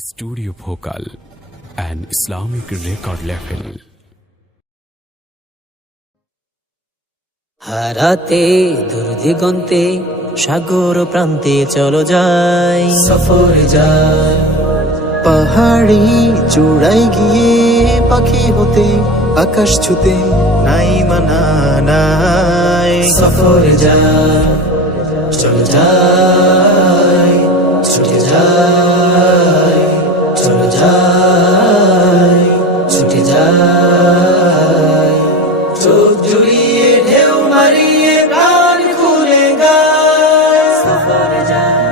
Studio Bhokal, an Islamic record label. হারাতে দূরদিগন্তে সাগর প্রান্তে চলো যাই, সফরে যাই। পাহাড়ি চূড়ায় গিয়ে পাখি হতে আকাশ ছুতে নাই মানা নাই। সফরে যাই, চলো যাই, ছুটে যাই, চলো যাই, ছুটে যাই। চোখ জুড়িয়ে ঢেউ মারিয়ে প্রাণ খুলে গায়, সফরে যাই।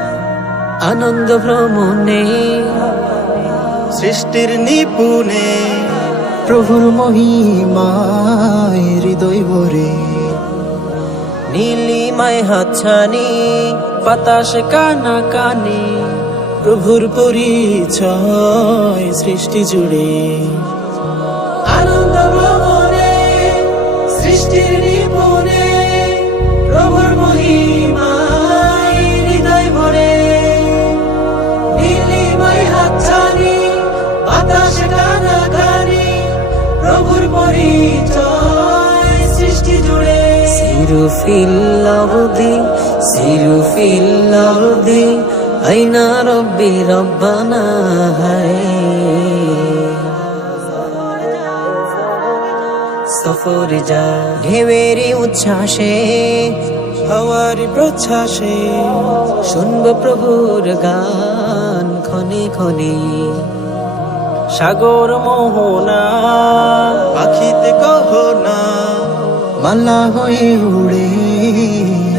আনন্দ ভ্রমণে সৃষ্টির নিপুণে প্রভুর মহিমায় হৃদয় ভরে নীলিমায় হাতছানি বাতাস কানা কানে, প্রভুর পরিচয় সৃষ্টি জুড়ে। আনন্দ ভ্রমণে সৃষ্টির নিপুণে প্রভুর মহিমায় হৃদয় ভরে নীলিমায় হাতছানি বাতাস কানা কানে, প্রভুর পরিচয় সৃষ্টি জুড়ে। সিরু ফিল আরদি আইনা রব্বি রব্বানা হায়। সফরে যা ঢেউয়েরই উচ্ছ্বাসে হাওয়ার প্রচ্ছ্বাসে শুনব প্রভুর গান ক্ষণে ক্ষণে। সাগর মোহনা পাখিতে কহনা মালা হয়ে উড়ে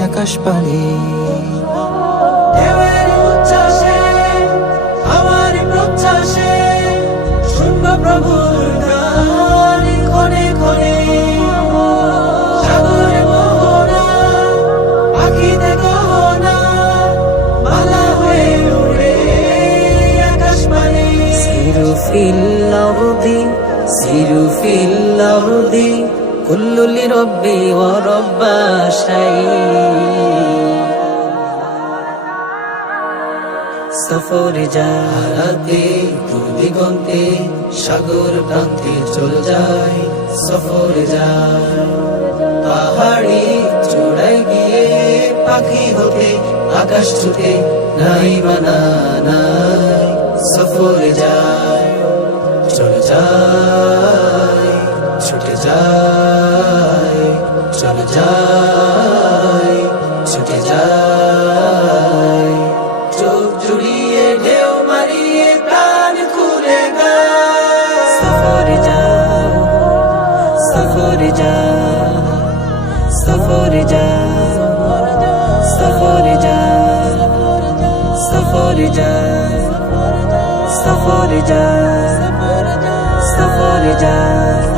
আকাশ পানে। ঢেউয়ের উচ্ছ্বাসে হাওয়ার প্রচ্ছ্বাসে শুনব প্রভুর গান ক্ষণে ক্ষণে। সাগর মোহনা পাখিতে গহনা মালা হয়ে উড়ে আকাশ পানে। সিরু ফিল আরদি কুল্লু লিরব্বি ওয়া রব্বা শাই। সফরে যাতে দূরদিগন্তে সাগর প্রান্তে চলে যায়, সফরে যায়। পাহাড়ি চূড়ায় গিয়ে পাখি হতে আকাশ ছুতে নাই মানা নাই। সফরে যায়, চলে যায়, ছুটে যায়, চলে যায়, ছুটে যায়। চোখ জুড়িয়ে ঢেউ মারিয়ে প্রাণ খুলে গায়, সফরে যাও, সফরে যাও, সফরে যাও, সফরে যাও, সফরে যাও, সফরে যাও, সফরে যাও।